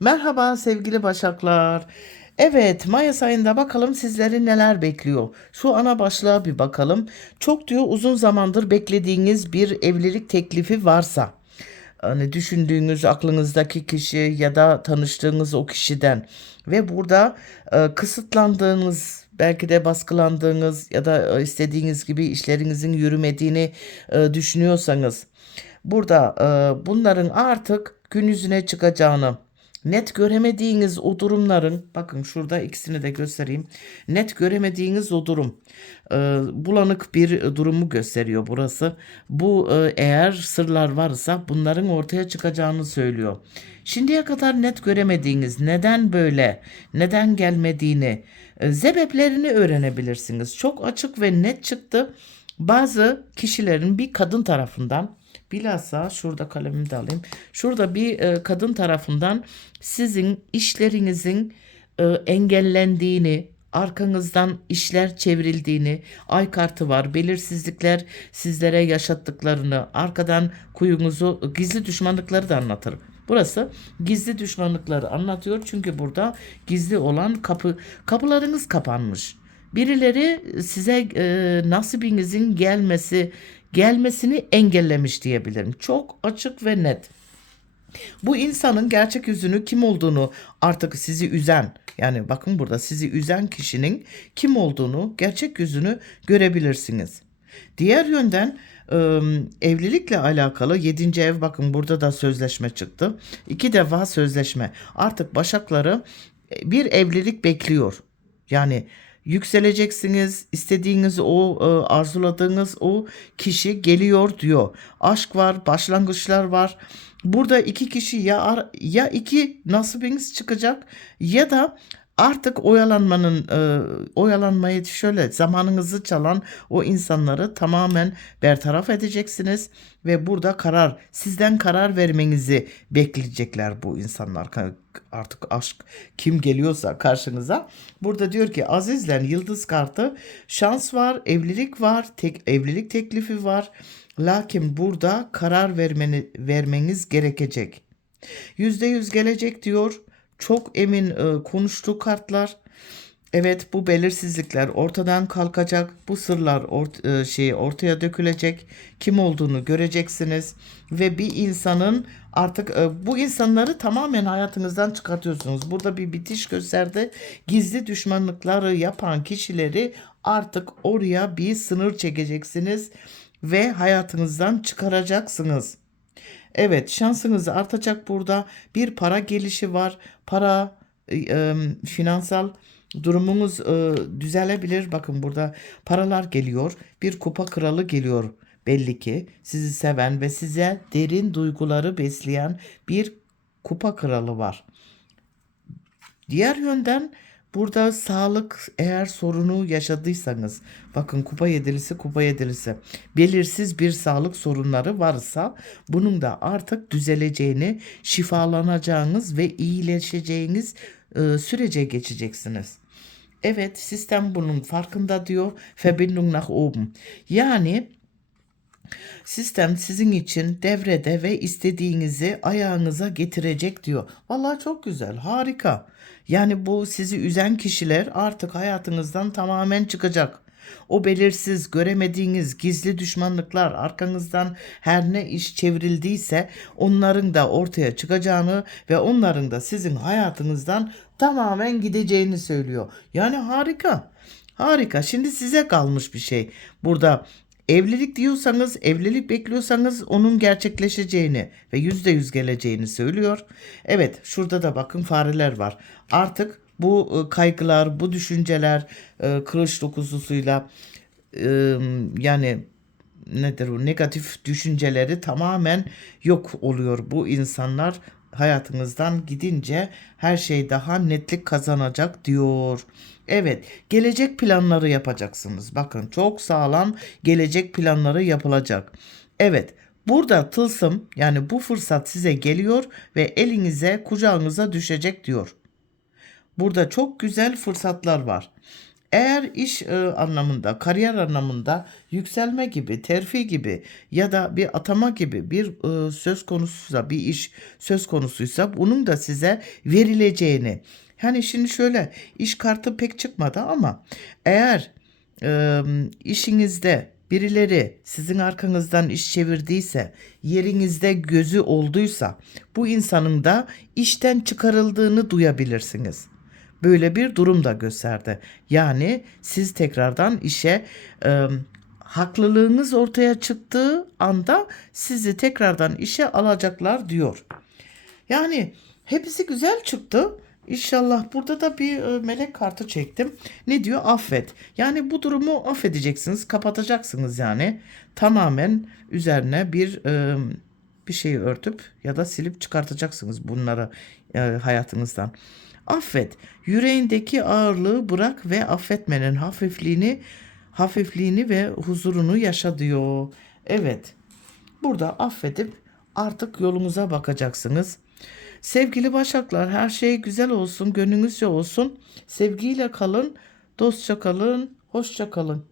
Merhaba sevgili Başaklar. Evet, Mayıs ayında bakalım sizleri neler bekliyor. Şu ana başlığa bir bakalım. Çok diyor uzun zamandır beklediğiniz bir evlilik teklifi varsa, hani düşündüğünüz aklınızdaki kişi ya da tanıştığınız o kişiden ve burada e, kısıtlandığınız belki de baskılandığınız ya da e, istediğiniz gibi işlerinizin yürümediğini e, düşünüyorsanız burada e, bunların artık gün yüzüne çıkacağını net göremediğiniz o durumların bakın şurada ikisini de göstereyim. Net göremediğiniz o durum e, bulanık bir durumu gösteriyor burası. Bu e, eğer sırlar varsa bunların ortaya çıkacağını söylüyor. Şimdiye kadar net göremediğiniz neden böyle, neden gelmediğini, e, sebeplerini öğrenebilirsiniz. Çok açık ve net çıktı. Bazı kişilerin bir kadın tarafından Bilhassa şurada kalemimi de alayım. Şurada bir e, kadın tarafından sizin işlerinizin e, engellendiğini, arkanızdan işler çevrildiğini, ay kartı var, belirsizlikler sizlere yaşattıklarını, arkadan kuyunuzu, gizli düşmanlıkları da anlatır. Burası gizli düşmanlıkları anlatıyor çünkü burada gizli olan kapı kapılarınız kapanmış. Birileri size e, nasibinizin gelmesi gelmesini engellemiş diyebilirim. Çok açık ve net. Bu insanın gerçek yüzünü kim olduğunu artık sizi üzen yani bakın burada sizi üzen kişinin kim olduğunu gerçek yüzünü görebilirsiniz. Diğer yönden e, evlilikle alakalı 7. ev bakın burada da sözleşme çıktı. İki defa sözleşme. Artık başakları bir evlilik bekliyor. Yani yükseleceksiniz. istediğiniz o e, arzuladığınız o kişi geliyor diyor. Aşk var, başlangıçlar var. Burada iki kişi ya ya iki nasibiniz çıkacak ya da artık oyalanmanın e, oyalanmayı şöyle zamanınızı çalan o insanları tamamen bertaraf edeceksiniz ve burada karar sizden karar vermenizi bekleyecekler bu insanlar. Artık aşk kim geliyorsa karşınıza. Burada diyor ki azizlen yıldız kartı şans var evlilik var tek evlilik teklifi var. Lakin burada karar vermeni, vermeniz gerekecek. Yüzde yüz gelecek diyor çok emin e, konuştu kartlar. Evet bu belirsizlikler ortadan kalkacak. Bu sırlar ort e, şey ortaya dökülecek. Kim olduğunu göreceksiniz ve bir insanın artık e, bu insanları tamamen hayatınızdan çıkartıyorsunuz. Burada bir bitiş gösterdi. Gizli düşmanlıkları yapan kişileri artık oraya bir sınır çekeceksiniz ve hayatınızdan çıkaracaksınız. Evet, şansınız artacak burada. Bir para gelişi var. Para, e, e, finansal durumunuz e, düzelebilir. Bakın burada paralar geliyor. Bir kupa kralı geliyor belli ki. Sizi seven ve size derin duyguları besleyen bir kupa kralı var. Diğer yönden burada sağlık eğer sorunu yaşadıysanız bakın kupa yedilisi kupa yedilisi belirsiz bir sağlık sorunları varsa bunun da artık düzeleceğini şifalanacağınız ve iyileşeceğiniz e, sürece geçeceksiniz. Evet sistem bunun farkında diyor. Verbindung nach oben. Yani Sistem sizin için devrede ve istediğinizi ayağınıza getirecek diyor. Vallahi çok güzel, harika. Yani bu sizi üzen kişiler artık hayatınızdan tamamen çıkacak. O belirsiz, göremediğiniz gizli düşmanlıklar arkanızdan her ne iş çevrildiyse onların da ortaya çıkacağını ve onların da sizin hayatınızdan tamamen gideceğini söylüyor. Yani harika. Harika. Şimdi size kalmış bir şey. Burada Evlilik diyorsanız, evlilik bekliyorsanız onun gerçekleşeceğini ve yüzde yüz geleceğini söylüyor. Evet, şurada da bakın fareler var. Artık bu e, kaygılar, bu düşünceler e, kılıç dokuzusuyla e, yani nedir o negatif düşünceleri tamamen yok oluyor. Bu insanlar hayatınızdan gidince her şey daha netlik kazanacak diyor. Evet, gelecek planları yapacaksınız. Bakın çok sağlam gelecek planları yapılacak. Evet, burada tılsım yani bu fırsat size geliyor ve elinize, kucağınıza düşecek diyor. Burada çok güzel fırsatlar var. Eğer iş e, anlamında, kariyer anlamında yükselme gibi, terfi gibi ya da bir atama gibi bir e, söz konusuysa, bir iş söz konusuysa bunun da size verileceğini. Yani şimdi şöyle iş kartı pek çıkmadı ama eğer e, işinizde birileri sizin arkanızdan iş çevirdiyse, yerinizde gözü olduysa bu insanın da işten çıkarıldığını duyabilirsiniz. Böyle bir durum da gösterdi. Yani siz tekrardan işe e, haklılığınız ortaya çıktığı anda sizi tekrardan işe alacaklar diyor. Yani hepsi güzel çıktı. İnşallah burada da bir e, melek kartı çektim. Ne diyor? Affet. Yani bu durumu affedeceksiniz, kapatacaksınız yani. Tamamen üzerine bir e, bir şeyi örtüp ya da silip çıkartacaksınız bunları e, hayatınızdan. Affet. Yüreğindeki ağırlığı bırak ve affetmenin hafifliğini hafifliğini ve huzurunu yaşa diyor. Evet. Burada affedip artık yolunuza bakacaksınız. Sevgili Başaklar her şey güzel olsun, gönlünüzce olsun. Sevgiyle kalın, dostça kalın, hoşça kalın.